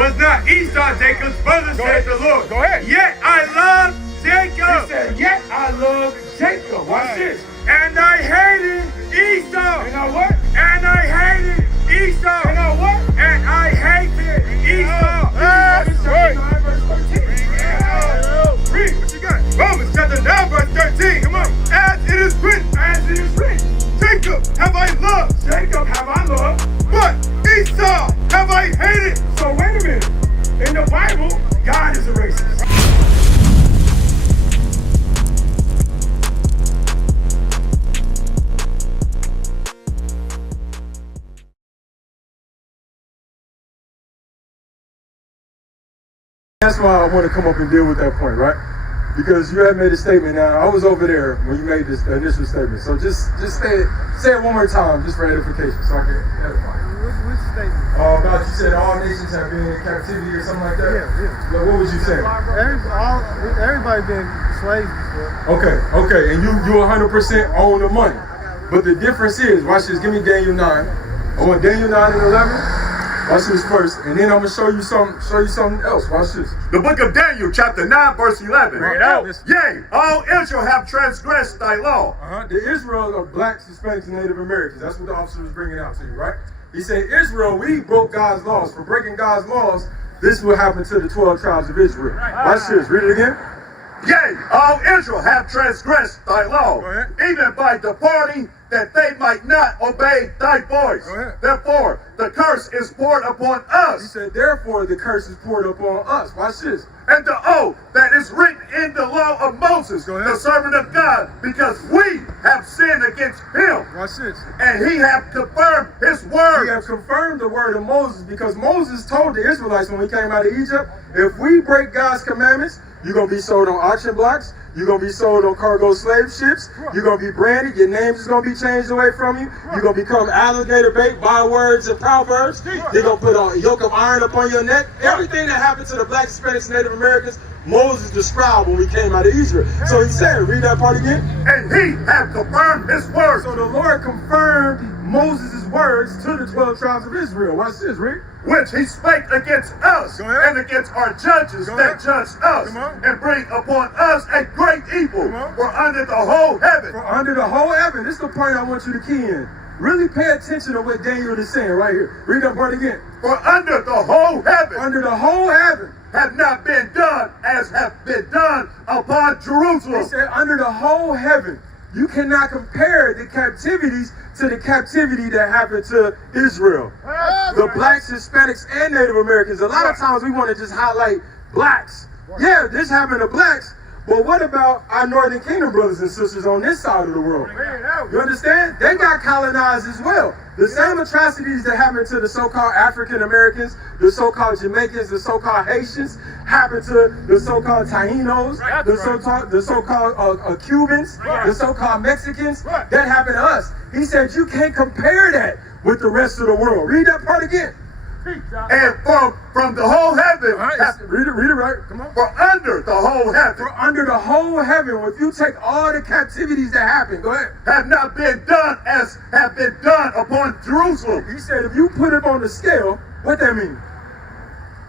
Was not Esau Jacob's brother, said the Lord. Go ahead. Yet I love Jacob. He said, yet I love Jacob. Watch this. And I hated Esau. And I what? And I hated Esau. And I what? And I hated Esau. That's right. Verse 13. Read what you got. Romans chapter 9, verse 13. Come on. As it is written. As it is written. Jacob have I loved. Jacob have I loved. But Esau have I hated. So wait a minute. In the Bible, God is a racist. That's why I want to come up and deal with that point, right? Because you have made a statement. Now, I was over there when you made this initial statement. So just say it one more time, just for edification, so I can edify. Which statement? About you said all nations have been in captivity or something like that? Yeah. Like, what was you saying? Everybody been slaves before. Okay. And you 100% own the money. But the difference is, watch this, give me Daniel 9. I want Daniel 9 and 11. Watch this first, and then I'm gonna show you something else. Watch this. The book of Daniel, chapter 9, verse 11. Right out. Yea, all Israel have transgressed thy law. The Israel are blacks, Hispanics, and Native Americans. That's what the officer was bringing out to you, right? He said, Israel, we broke God's laws. For breaking God's laws, this will happen to the 12 tribes of Israel. Watch this. Read it again. Yea, all Israel have transgressed thy law, even by departing that they might not obey thy voice. Therefore, the curse is poured upon us. He said, therefore, the curse is poured upon us. Watch this. And the oath that is written in the law of Moses, the servant of God, because we have sinned against him. Watch this. And he hath confirmed his word. He have confirmed the word of Moses, because Moses told the Israelites when we came out of Egypt, if we break God's commandments, you're going to be sold on auction blocks. You're going to be sold on cargo slave ships. You're going to be branded. Your name is going to be changed away from you. You're going to become alligator bait, bywords, and proverbs. They're going to put a yoke of iron upon your neck. Everything that happened to the blacks, Hispanics, and Native Americans, Moses described when we came out of Egypt. So he said, read that part again. And he hath confirmed his word. So the Lord confirmed Moses' words to the 12 tribes of Israel. Watch this, read. Which he spake against us and against our judges that judged us, and bring upon us a great evil. For under the whole heaven. For under the whole heaven. This is the point I want you to key in. Really pay attention to what Daniel is saying right here. Read that part again. For under the whole heaven. Under the whole heaven. Have not been done as have been done upon Jerusalem. He said under the whole heaven. You cannot compare the captivities to the captivity that happened to Israel. The blacks, Hispanics, and Native Americans. A lot of times we want to just highlight blacks. Yeah, this happened to blacks. But what about our Northern Kingdom brothers and sisters on this side of the world? You understand? They got colonized as well. The same atrocities that happened to the so-called African Americans, the so-called Jamaicans, the so-called Haitians, happened to the so-called Taínos, the so-called Cubans, the so-called Mexicans. That happened to us. He said you can't compare that with the rest of the world. Read that part again. And from the whole heaven, read it right. Come on. For under the whole heaven. For under the whole heaven, if you take all the captivities that happened, go ahead. Have not been done as have been done upon Jerusalem. He said if you put it on the scale, what that mean?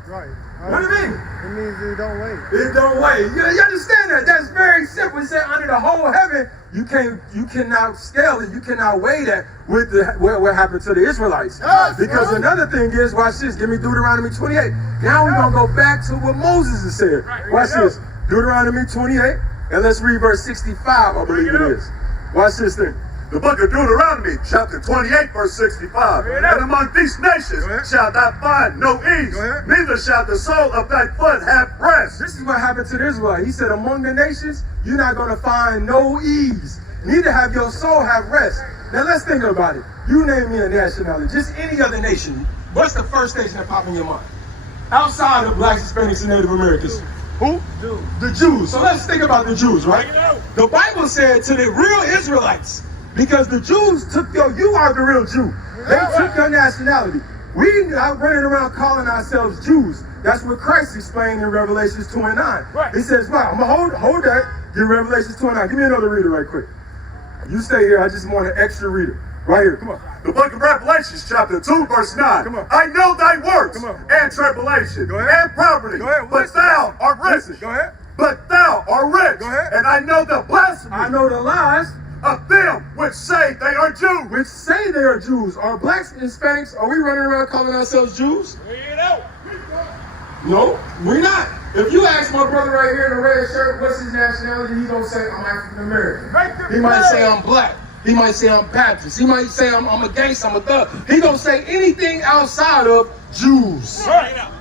Right. What do it mean? It means it don't weigh. It don't weigh. You understand that? That's very simple. He said under the whole heaven, you cannot scale it. You cannot weigh that with what happened to the Israelites. Because another thing is, watch this. Give me Deuteronomy 28. Now we're going to go back to what Moses has said. Watch this. Deuteronomy 28. And let's read verse 65, I believe it is. Watch this thing. The book of Deuteronomy, chapter 28, verse 65. And among these nations shalt thou find no ease, neither shall the sole of thy foot have rest. This is what happened to the Israelites. He said, among the nations, you're not going to find no ease, neither have your soul have rest. Now let's think about it. You name me a nationality, just any other nation. What's the first nation that popped in your mind? Outside of blacks, Hispanics, and Native Americans. Who? The Jews. So let's think about the Jews, right? The Bible said to the real Israelites, because the Jews took you are the real Jew. They took your nationality. We are running around calling ourselves Jews. That's what Christ explained in Revelation 2 and 9. He says, wow, I'm going to hold that. Get Revelation 2 and 9. Give me another reader right quick. You stay here. I just want an extra reader. Right here, come on. The book of Revelation, chapter 2, verse 9. Come on. I know thy works Come on. and tribulation Go ahead. and poverty, Go ahead. but thou art rich. Listen, go ahead. But thou art rich. Go ahead. And I know the blasphemy I know the lies of them which say they are Jews. which say they are Jews. Are blacks and Hispanics, are we running around calling ourselves Jews? No, we're not. If you ask my brother right here in the red shirt, what's his nationality, he's going to say, I'm African American. He might say, I'm black. He might say, I'm Baptist. He might say, I'm a gangster, I'm a thug. He going to say anything outside of Jews.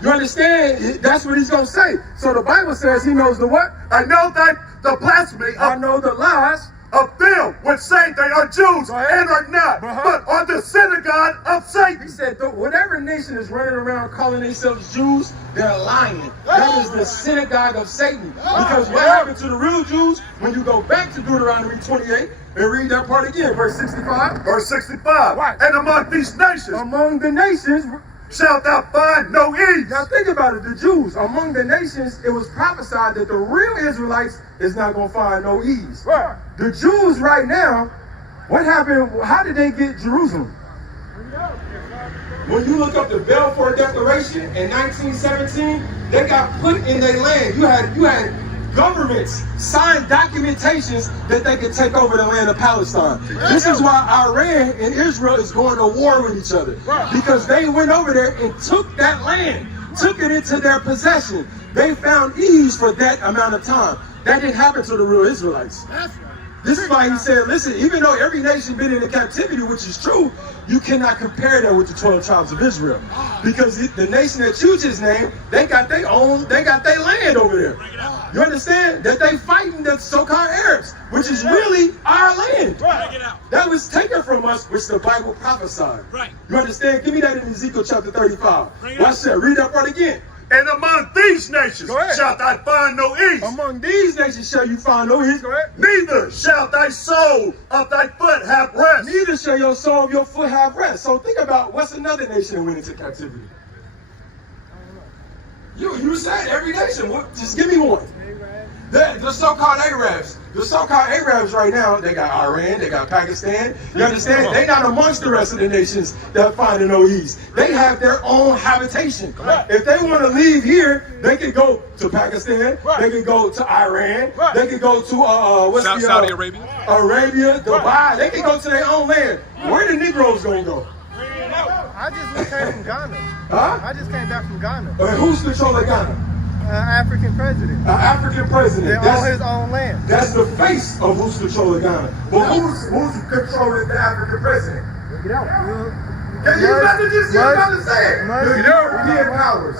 You understand? That's what he's going to say. So the Bible says he knows the what? I know that the blasphemy I of, know the lies. of them which say they are Jews Go ahead. and are not, but are the synagogue of Satan. He said, whatever nation is running around calling themselves Jews, they're lying. That is the synagogue of Satan. Because what happened to the real Jews, when you go back to Deuteronomy 28 and read that part again, verse 65. Verse 65. Right. And among these nations Among the nations, shalt thou find no ease. now think about it, the Jews, among the nations, it was prophesied that the real Israelites is not going to find no ease. The Jews right now, what happened, how did they get Jerusalem? When you look up the Balfour Declaration in 1917, they got put in their land. You had governments sign documentations that they could take over the land of Palestine. This is why Iran and Israel is going to war with each other. Because they went over there and took that land, took it into their possession. They found ease for that amount of time. That didn't happen to the real Israelites. This is why he said, listen, even though every nation been in captivity, which is true, you cannot compare that with the 12 tribes of Israel. Because the nation that you just named, they got their land over there. You understand? That they fighting the so-called Arabs, which is really our land. That was taken from us, which the Bible prophesied. You understand? Give me that in Ezekiel chapter 35. Watch that. Read that part again. And among these nations Go ahead. shalt thou find no ease. Among these nations shall you find no ease. Go ahead. Neither shall thy soul of thy foot have rest. Neither shall your soul of your foot have rest. So think about what's another nation that went into captivity. You said every nation. Just give me one. The so-called Arabs. The so-called Arabs right now, they got Iran, they got Pakistan. You understand? They not amongst the rest of the nations that find no ease. They have their own habitation. If they want to leave here, they can go to Pakistan. They can go to Iran. They can go to Saudi Arabia. Arabia, Dubai. They can go to their own land. Where the Negroes gonna go? I just came from Ghana. Huh? I just came back from Ghana. Who's controlling Ghana? African president. An African president. They own his own land. That's the face of who's controlling Ghana. But who's controlling the African president? Get out. Can you imagine just you about to say it? The European powers.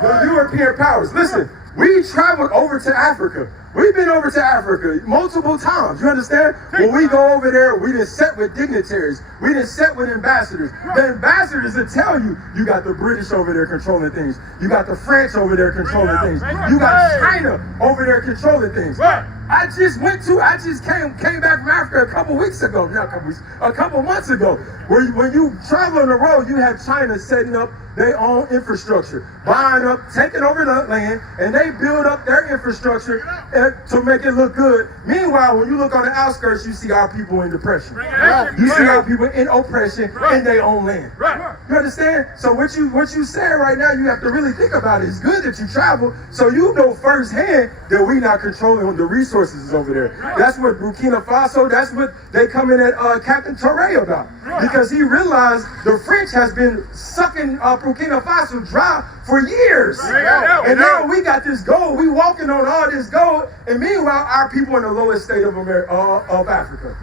The European powers. Listen, we traveled over to Africa. We've been over to Africa multiple times. You understand? When we go over there, we done sit with dignitaries. We done sit with ambassadors. The ambassadors will tell you, you got the British over there controlling things. You got the French over there controlling things. You got China over there controlling things. I just came back from Africa a couple months ago. When you travel on the road, you have China setting up their own infrastructure, buying up, taking over the land, and they build up their infrastructure to make it look good. Meanwhile, when you look on the outskirts, you see our people in depression. You see our people in oppression in their own land. You understand? So what you said right now, you have to really think about it. It's good that you travel, so you know firsthand that we not controlling the resources over there. That's what Burkina Faso, that's what they come in at Captain Touré about. Because he realized the French has been sucking Burkina Faso dry for years. And now we got this gold. We walking on all this gold. And meanwhile, our people in the lowest state of Africa.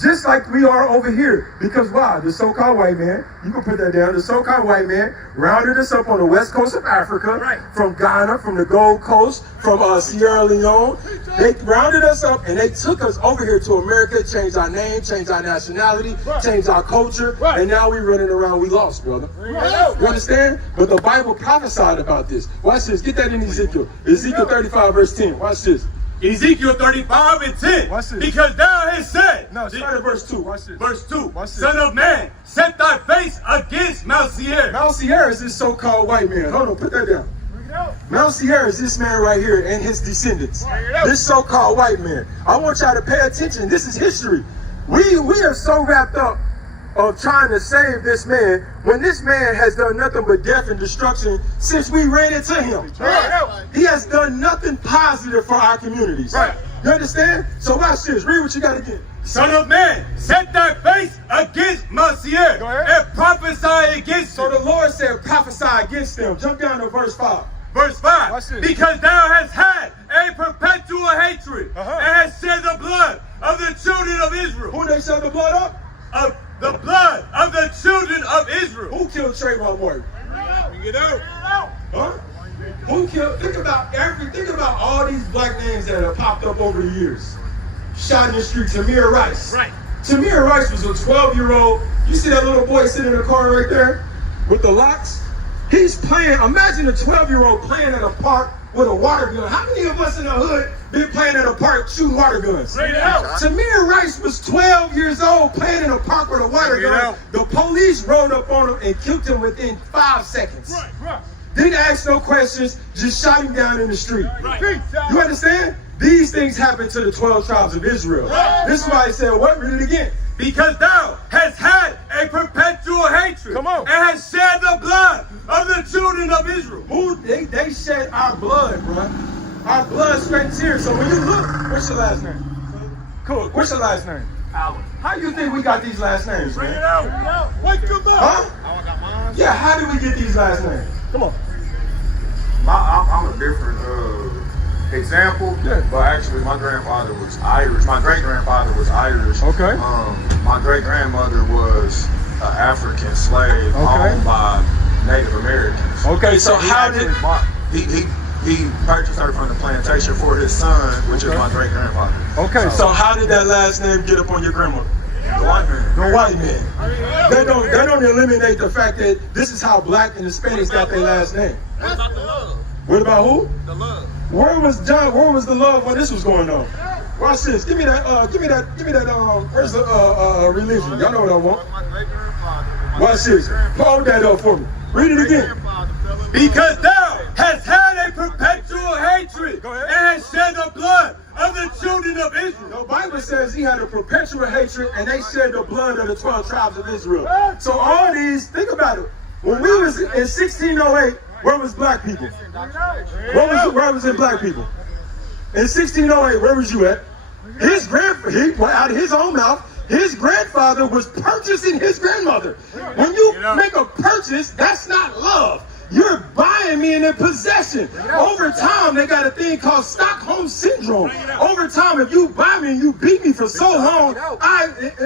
Just like we are over here. Because why? The so-called white man, you can put that down, the so-called white man rounded us up on the west coast of Africa, from Ghana, from the Gold Coast, from Sierra Leone. They rounded us up and they took us over here to America, changed our name, changed our nationality, changed our culture, and now we running around, we lost, brother. You understand? But the Bible prophesied about this. Watch this. Get that in Ezekiel. Ezekiel 35 verse 10. Watch this. Ezekiel 35 and 10. Watch this. Because thou hast said. No, start at verse 2. Watch this. Verse 2. Watch this. Son of man, set thy face against Mount Seir. Mount Seir is this so-called white man. Hold on, put that down. Mount Seir is this man right here and his descendants. This so-called white man. I want y'all to pay attention. This is history. We are so wrapped up of trying to save this man when this man has done nothing but death and destruction since we ran into him. Right. He has done nothing positive for our communities. Right. You understand? So watch this. Read what you got again. Son of man, set thy face against Messiah and prophesy against So him. the Lord said, prophesy against them. Jump down to verse 5. Verse Watch 5. this. Because thou hast had a perpetual hatred and hast shed the blood of the children of Israel. Who they shed the blood of? Of the blood of the children of Israel. Who killed Trayvon Martin? Get out. Huh? Who killed? Think about all these black names that have popped up over the years. Shot in the street, Tamir Rice. Right. Tamir Rice was a 12-year-old. You see that little boy sitting in the car right there with the locks? He's playing, imagine a 12-year-old playing at a park with a water gun. How many of us in the hood been playing at a park shooting water guns? Bring it out. Tamir Rice was 12 years old playing in a park with a water Bring it gun. out. The police rolled up on him and killed him within 5 seconds. Right. Didn't ask no questions, just shot him down in the street. Right. You understand? These things happen to the 12 tribes of Israel. This is why he said, what? Read it again. Because thou hast had a perpetual hatred Come on. and hast shed the blood of the children of Israel. Who they shed our blood, bro. Our blood, sweat, and tears. So when you look, what's your last name? Cool. What's your last name? Allen. How you think we got these last names, Bring it man? out. Wake them up. Huh? Yeah, how did we get these last names? Come on. I'm a different example, but actually my grandfather was Irish. My great-grandfather was Irish. Okay. My great-grandmother was an African slave owned by Native Americans. Okay, so how did... He purchased her from the plantation for his son, which is my great-grandfather. Okay, so how did that last name get up on your grandmother? The white man. The white man. They don't eliminate the fact that this is how black and Hispanics got their last name. What about the love? What about who? The love. Where was the love when this was going on? Watch this. Give me that, where's the religion? Y'all know what I want. My great-grandfather. Watch this. Hold that up for me. Read it again. Because thou hast had a perpetual hatred and hast shed the blood of the children of Israel. The Bible says he had a perpetual hatred and they shed the blood of the 12 tribes of Israel. So all these, think about it. When we was in 1608, where was black people? Where was in black people? In 1608, where was you at? Out of his own mouth, his grandfather was purchasing his grandmother. When you make a purchase, that's not love. You're buying me in possession. Over time, they got a thing called Stockholm Syndrome. Over time, if you buy me and you beat me for so long,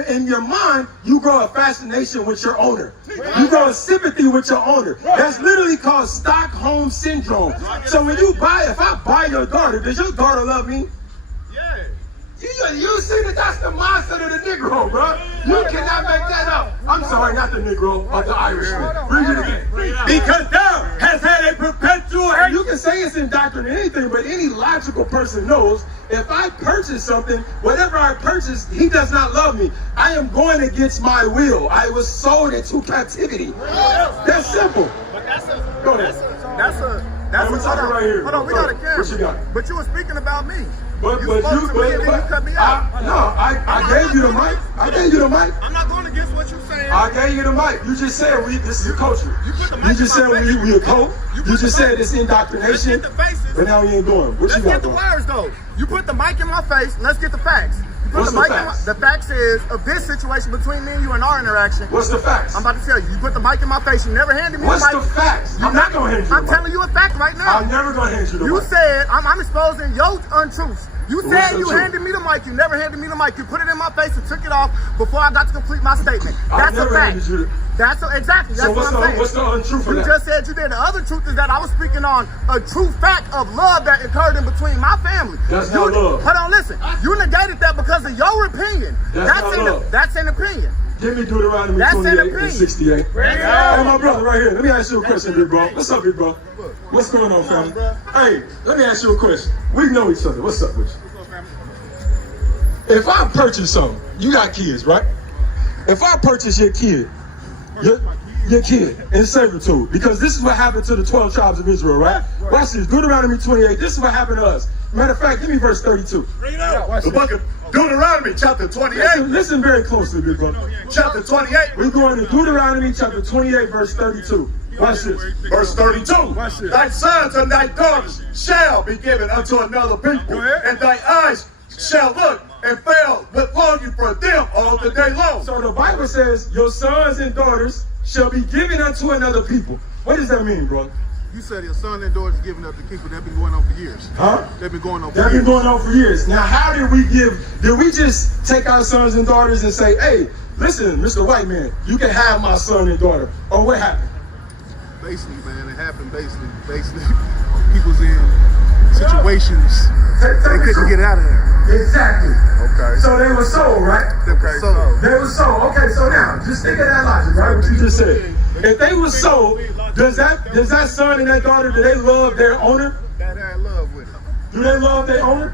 in your mind, you grow a fascination with your owner. You grow a sympathy with your owner. That's literally called Stockholm Syndrome. So when you if I buy your daughter, does your daughter love me? Yeah. You see that's the mindset of the Negro, bro. You cannot make that up. I'm sorry, not the Negro, of the Irishman. Read it again. Because thou hast had a perpetual hatred. You can say it's indoctrinated anything, but any logical person knows if I purchase something, whatever I purchase, he does not love me. I am going against my will. I was sold into captivity. That's simple. But that's Go ahead. We're talking right here. Hold on, we got a camera. What you got? But you were speaking about me. But You spoke to me and then you cut me out. I gave you the mic. I gave you the mic. I'm not going against what you're saying. I gave you the mic. You just said this is a culture. You put the mic You in just my said face. we a cult. You You put just the said it's Let's indoctrination. get the faces. But now we ain't doing. What Let's you got get the going? words though. You put the mic in my face. Let's get the facts. You put What's the mic facts? the facts is of this situation between me and you and our interaction. What's the facts? I'm about to tell you. You put the mic in my face. You never handed me What's the the mic. facts? I'm not gonna hand you the I'm mic. telling you a fact right now. I'm never gonna hand you the You mic. said I'm exposing your untruths. You What's said the you truth? handed me the mic. You never handed me the mic. You put it in my face and took it off before I got to complete my statement. That's a never fact. handed you the- Exactly. That's So what I'm saying. what's the untruth of You that? just said you did. The other truth is that I was speaking on a true fact of love that occurred in between my family. That's not love. Hold on, listen. You negated that because of your opinion. That's not love. That's an opinion. Give me Deuteronomy That's an 28 opinion. and 68. Hey, my brother, right here. Let me ask you a question, big bro. What's up, big bro? What's going on, family? Hey, let me ask you a question. We know each other. What's up with you? If I purchase something, you got kids, right? If I purchase your kid, your kid in servitude. Because this is what happened to the 12 tribes of Israel, right? Watch this. Deuteronomy 28. This is what happened to us. Matter of fact, give me verse 32. Bring it out. The book of Deuteronomy, chapter 28. Listen very closely, big brother. Chapter 28. We're going to Deuteronomy chapter 28, verse 32. Watch this. Verse 32. Watch this. Thy sons and thy daughters shall be given unto another people, and thy eyes shall look and fail with longing for them all the day long. So the Bible says, your sons and daughters shall be given unto another people. What does that mean, bro? You said your son and daughters giving up to people that been going on for years. Huh? They've been going on for They've years. been going on for years. Now, how did we just take our sons and daughters and say, hey, listen, Mr. White Man, you can have my son and daughter? Or what happened? Basically, man, it happened basically. People's in situations they couldn't get out of there. Exactly. Okay. So they were sold, right? Okay. So They were sold. Okay, so now, just think of that logic, right? What you just said. If they were sold, does that son and that daughter, do they love their owner? that had love with them. Do they love their owner?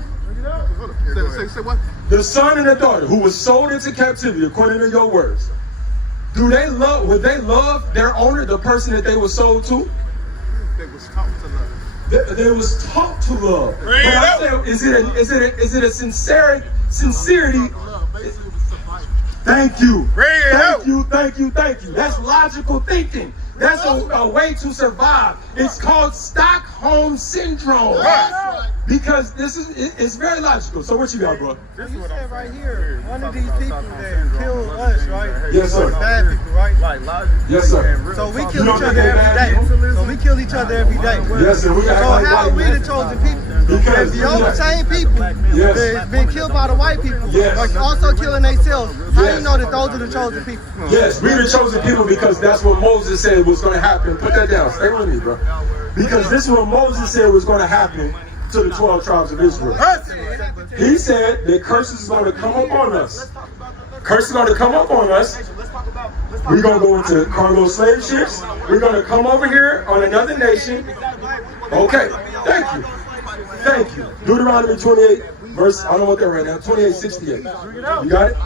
Say what? The son and the daughter who was sold into captivity, according to your words, would they love their owner, the person that they were sold to? They was taught to love. They was taught to love. But I said, is it a sincerity? Thank you. Thank you. That's logical thinking. That's a way to survive. It's called Stockholm Syndrome. Right. Because it's very logical. So what you got, bro? You said right here, one of these people that killed us, right? Yes, sir. Bad people, right? Yes, sir. So we kill each other every day. So we kill each other every day. Yes, sir. So how are we the chosen people? Because If the same people that's been killed by the white people are also killing themselves, how do you know that those are the chosen people? Yes, we the chosen people because that's what Moses said was going to happen. Put that down. Stay with me, bro. Because this is what Moses said was going to happen to the 12 tribes of Israel. He said that curses is going to come up on us. Curses is going to come up on us. We're going to go into cargo slave ships. We're going to come over here on another nation. Okay, thank you. Deuteronomy 28, verse, I don't want that right now, 28:68. You got it?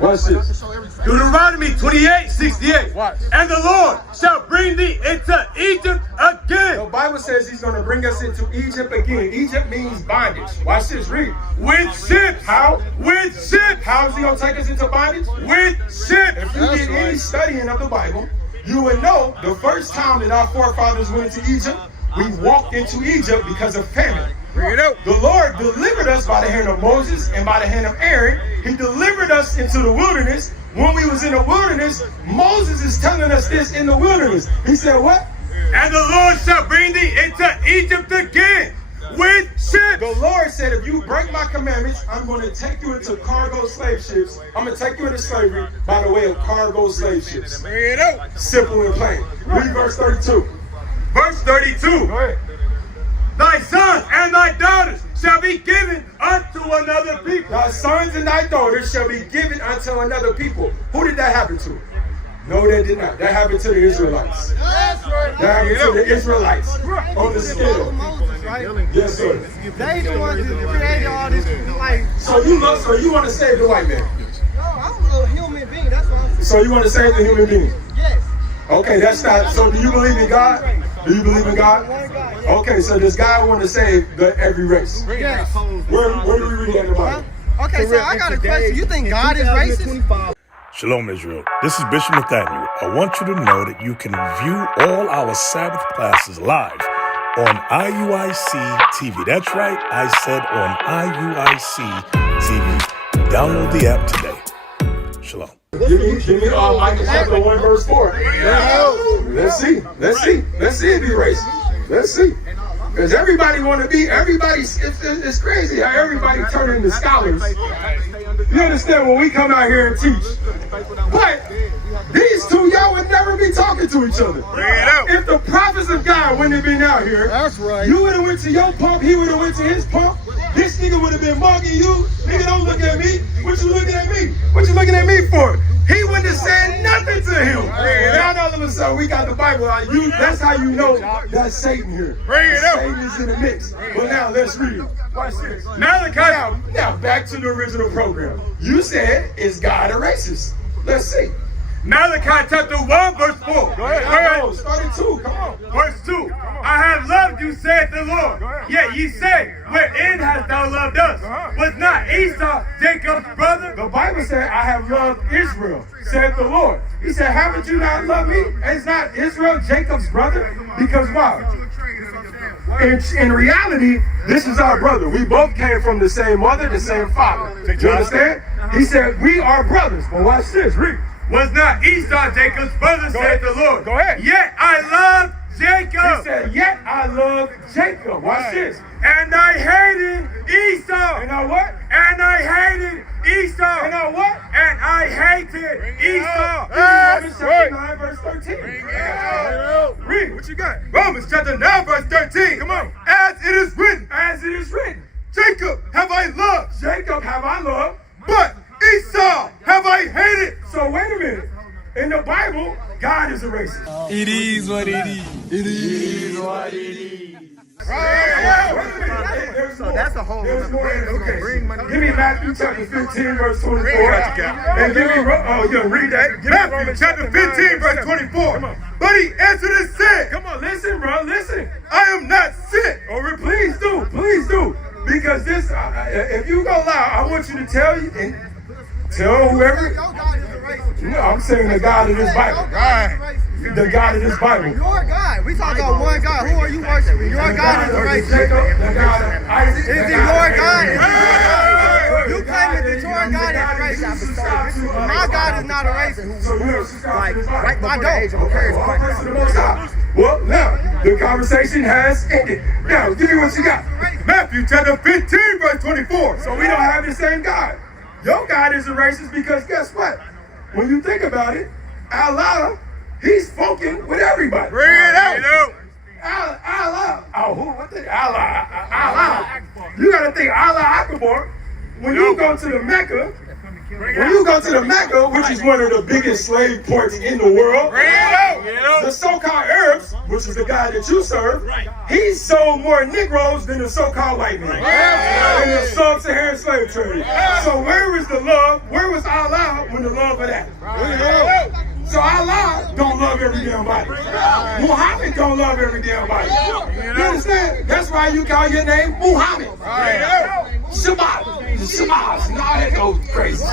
Watch this. Deuteronomy 28:68. And the Lord shall bring thee into Egypt again. The Bible says he's going to bring us into Egypt again. Egypt means bondage. Watch this, read. With ships. How? With ships. How is he going to take us into bondage? With ships. If you did any studying of the Bible, you would know the first time that our forefathers went into Egypt, we walked into Egypt because of famine. The Lord delivered us by the hand of Moses and by the hand of Aaron. He delivered us into the wilderness. When we was in the wilderness, Moses is telling us this in the wilderness. He said what? And the Lord shall bring thee into Egypt again with ships. The Lord said, if you break my commandments, I'm going to take you into cargo slave ships. I'm going to take you into slavery by the way of cargo slave ships. Simple and plain. Read verse 32. Verse 32. Thy sons and thy daughters shall be given unto another people. Thy sons and thy daughters shall be given unto another people. Who did that happen to? No, that did not. That happened to the Israelites. That happened to the Israelites on the scale. Yes, sir. They the ones that created all this, like. So you want to save the white man? No, I'm a human being. That's what I'm saying. So you want to save the human being? Yes. Okay, that's not. So do you believe in God? Do you believe in God? Okay, so does God want to save every race? Yes. Where do we read that in the Bible? Okay, so I got a question. You think God is racist? Shalom, Israel. This is Bishop Nathaniel. I want you to know that you can view all our Sabbath classes live on IUIC TV. That's right, I said on IUIC TV. Download the app today. Shalom. Give me Micah chapter 1 verse 4. Let's see if he racist. Let's see. Because everybody want to be, it's crazy how everybody turn into scholars. You understand when we come out here and teach. But these two, y'all would never be talking to each other. If the prophets of God wouldn't have been out here, That's right. you would have went to your pump, he would have went to his pump. This nigga would have been mugging you. Nigga, don't look at me. What you looking at me? What you looking at me for? He wouldn't have said nothing to him. Now all of a sudden we got the Bible. That's how you know that's Satan here. Satan is in the mix. But now let's read it. Watch this. Now back to the original program. You said, is God a racist? Let's see. Malachi chapter 1, verse 4. Go ahead. Start at 2. Come on. Verse 2. I have loved you, saith the Lord. Yet ye say, wherein hast thou loved us? Was not Esau Jacob's brother? The Bible said, I have loved Israel, said the Lord. He said, haven't you not loved me? Is not Israel Jacob's brother? Because why? In reality, this is our brother. We both came from the same mother, the same father. You understand? He said, we are brothers. But watch this, read. Was not Esau Jacob's brother, said the Lord. Go ahead. Yet I love Jacob. He said, yet I love Jacob. Watch this. And I hated Esau. And I what? And I hated Esau. And I what? And I hated Esau. Romans chapter 9, verse 13. Read. What you got? Romans chapter 9, verse 13. Come on. As it is written. As it is written. Jacob have I loved. Jacob have I loved. But Esau have I hated. So wait a minute. In the Bible, God is a racist. It is what it is. It is what it is. So that's a whole There's more. Okay. bring money. Give me Matthew chapter 15, verse 24. And give me, read that. Give me Matthew Romans chapter 15, verse 24. But he answered and said, Come on, listen, bro, listen. I am not sent. Oh, please do. Because this, if you go lie, I want you to tell you, and tell whoever. Your God is a racist. No, I'm saying the God of this Bible. The God of this Bible. Your God. We talk about one God. Who are you worshiping? Your God is a racist. Jacob, the God of Isaac. Is it your God? You claim that your God is a racist. My God is not a racist. So you Like, I don't. Well, now, the conversation has ended. Now, give me what you got. Matthew chapter 15, verse 24. So we don't have the same God. Your God is a racist because guess what? When you think about it, Allah, he's spoken with everybody. Bring it out. Allah. Oh, who? What the? Allah. You got to think Allah Akbar. When you go to the Mecca, which is one of the biggest slave ports in the world, the so-called Arabs, which is the guy that you serve, he sold more Negroes than the so-called white man in the sub-Saharan slave trade. So where was the love? Where was Allah when the love of that? So Allah don't love every damn body. Muhammad don't love every damn body. You understand? That's why you call your name Muhammad. Shabbat. Now that goes crazy.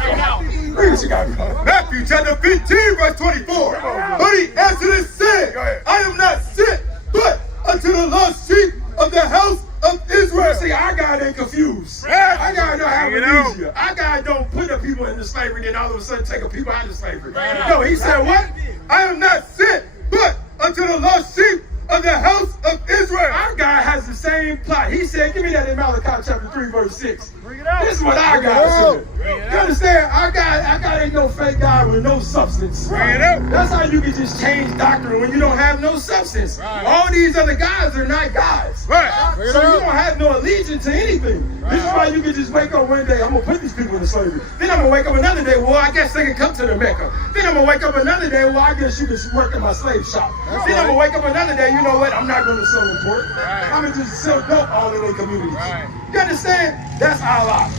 Matthew chapter 15, verse 24. But he answered and said, I am not sent, but unto the lost sheep of the house of Israel. See, our God ain't confused. Our God don't have amnesia. Our God don't put the people into slavery, then all of a sudden take the people out of slavery. No, he said what? I am not sent, but unto the lost sheep of the house of Israel. Our God has the same plot. He said, give me that in Malachi chapter 3, verse 6. This is what our God said. You understand? Our God ain't no fake God with no substance. That's how you can just change doctrine when you don't have no substance. All these other gods are not gods. So you don't have no allegiance to anything. This is why you can just wake up one day, I'm going to put these people into slavery. Then I'm going to wake up another day, well, I guess they can come to the Mecca. Then I'm going to wake up another day, well, I guess you can work in my slave shop. Then I'm going to wake up another day, you know what, I'm not going to sell them pork. I'm going to just sell dope all in their communities. You understand? That's Allah.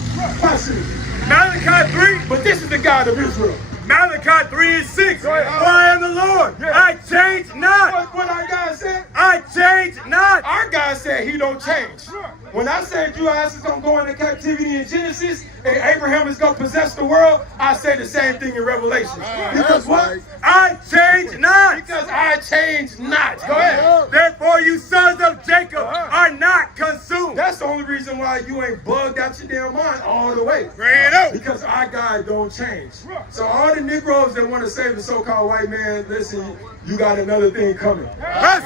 Watch this. Malachi 3. But this is the God of Israel. Malachi 3 and 6. For I am the Lord. I change not. What our God said? I change not. Our God said he don't change. When I said you ass is going to go into captivity in Genesis and Abraham is going to possess the world, I said the same thing in Revelation. Because what? I change not. Because I change not. Go ahead. Therefore you sons of Jacob are not consumed. That's the only reason why you ain't bugged out your damn mind all the way. Because our God don't change. So all the Negroes that want to save the so-called white man, listen, you got another thing coming.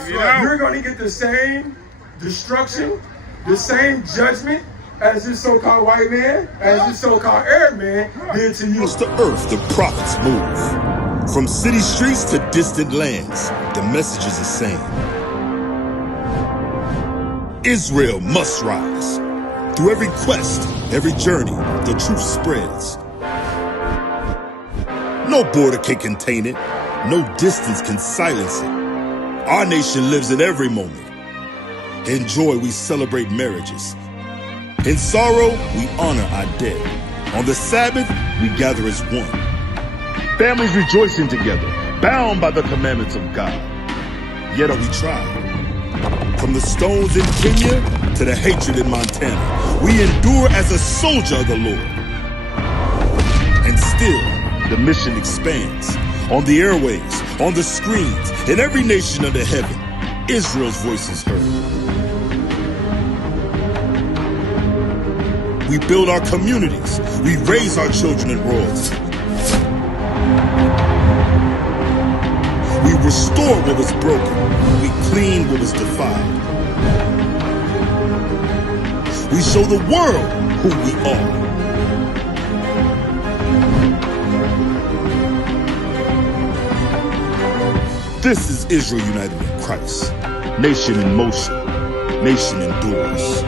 You're going to get the same destruction, the same judgment as this so-called white man, as this so-called Arab man did to you. Across the earth, the prophets move. From city streets to distant lands, the message is the same. Israel must rise. Through every quest, every journey, the truth spreads. No border can contain it. No distance can silence it. Our nation lives in every moment. In joy, we celebrate marriages. In sorrow, we honor our dead. On the Sabbath, we gather as one. families rejoicing together, bound by the commandments of God. Yet are we tried. From the stones in Kenya to the hatred in Montana, we endure as a soldier of the Lord. And still, the mission expands. On the airwaves, on the screens, in every nation under heaven, Israel's voice is heard. We build our communities. We raise our children in royalty. We restore what was broken. We clean what was defiled. We show the world who we are. This is Israel united in Christ. Nation in motion. Nation endures.